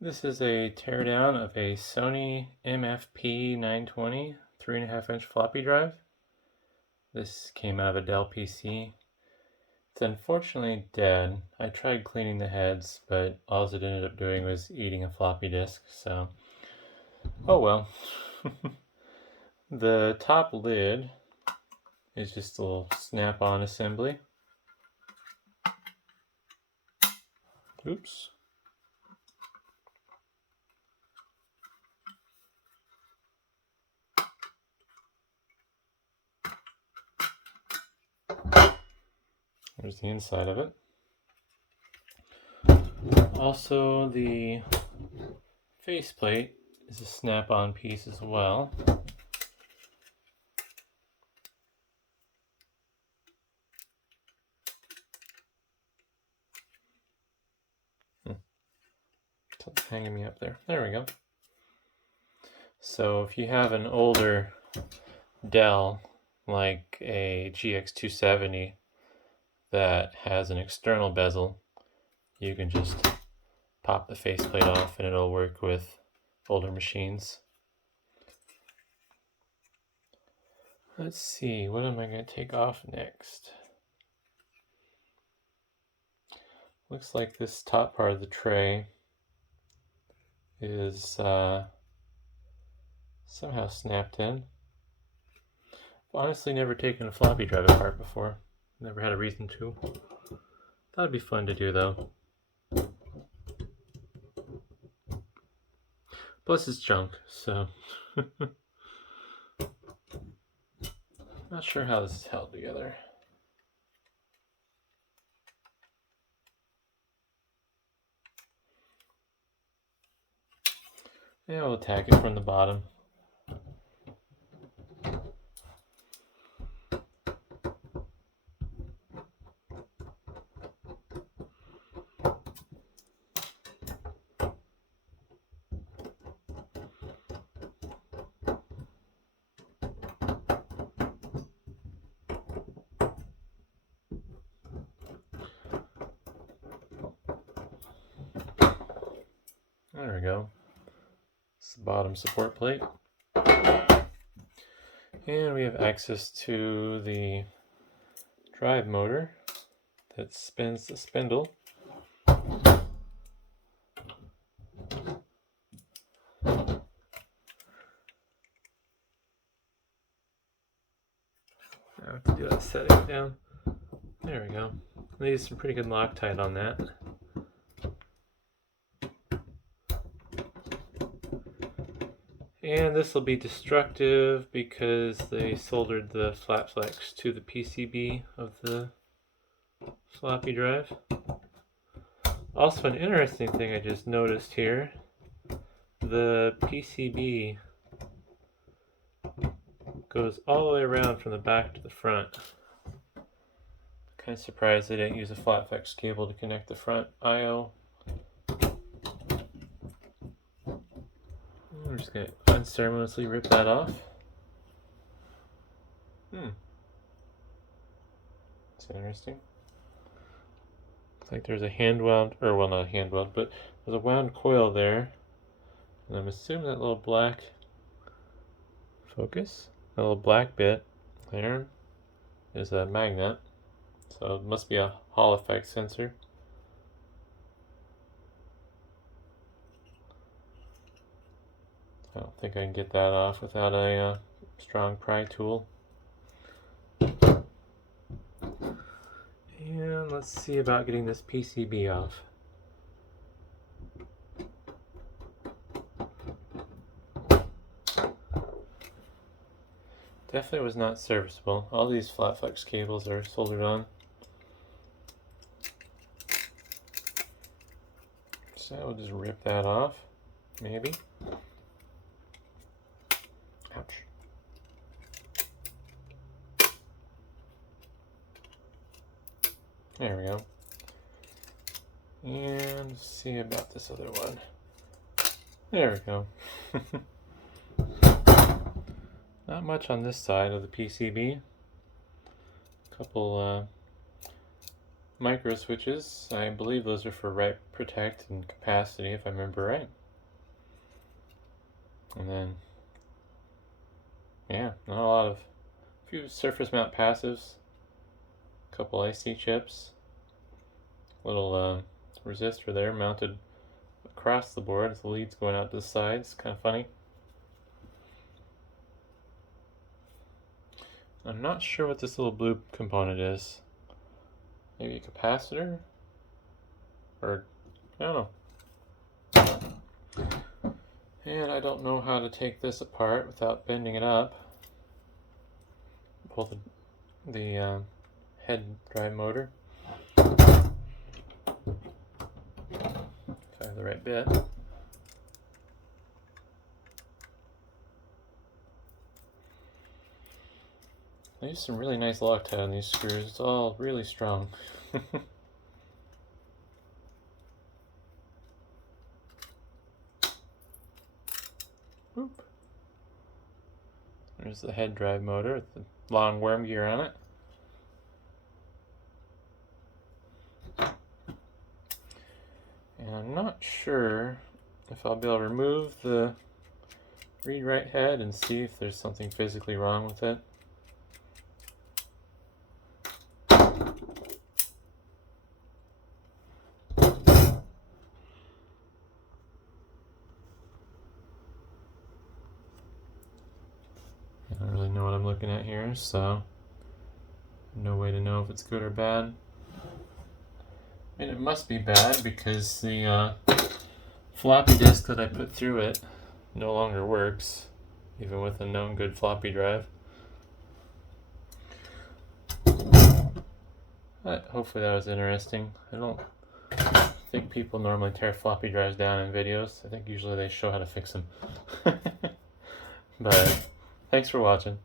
This is a teardown of a Sony MFP920 3.5-inch floppy drive. This came out of a Dell PC. It's unfortunately dead. I tried cleaning the heads, but all it ended up doing was eating a floppy disk, so oh well. The top lid is just a little snap-on assembly. Oops. There's the inside of it. Also, the faceplate is a snap-on piece as well. It's hanging me up there. There we go. So if you have an older Dell, like a GX270, that has an external bezel, you can just pop the faceplate off and it'll work with older machines. Let's see, what am I going to take off next? Looks like this top part of the tray is somehow snapped in. I've honestly never taken a floppy drive apart before. Never had a reason to. Thought it'd be fun to do though. Plus it's junk, so not sure how this is held together. Yeah, we'll attack it from the bottom. There we go. It's the bottom support plate. And we have access to the drive motor that spins the spindle. I have to do that setting down. There we go. There's some pretty good Loctite on that. And this will be destructive because they soldered the flat flex to the PCB of the floppy drive. Also, an interesting thing I just noticed here, the PCB goes all the way around from the back to the front. Kind of surprised they didn't use a flat flex cable to connect the front I/O. We're just going to unceremoniously rip that off. That's interesting. Looks like there's a hand wound, or well, not a hand wound, but there's a wound coil there. And I'm assuming that little black focus, that little black bit there is a magnet. So it must be a Hall effect sensor. I don't think I can get that off without a strong pry tool. And let's see about getting this PCB off. Definitely was not serviceable. All these flat flex cables are soldered on. So we'll just rip that off, maybe. Ouch. There we go. And see about this other one. There we go. Not much on this side of the PCB. A couple micro switches. I believe those are for write, protect, and capacity, if I remember right. And then, yeah, not a lot of, a few surface mount passives, a couple IC chips, little resistor there mounted across the board. The leads going out to the sides, kind of funny. I'm not sure what this little blue component is. Maybe a capacitor? Or, I don't know. And I don't know how to take this apart without bending it up. Pull the head drive motor. If I have the right bit. There's some really nice Loctite on these screws. It's all really strong. Oop. There's the head drive motor with the long worm gear on it. And I'm not sure if I'll be able to remove the read-write head and see if there's something physically wrong with it. I don't really know what I'm looking at here, so no way to know if it's good or bad. I mean, it must be bad because the floppy disk that I put through it no longer works, even with a known good floppy drive. But hopefully that was interesting. I don't think people normally tear floppy drives down in videos. I think usually they show how to fix them. But thanks for watching.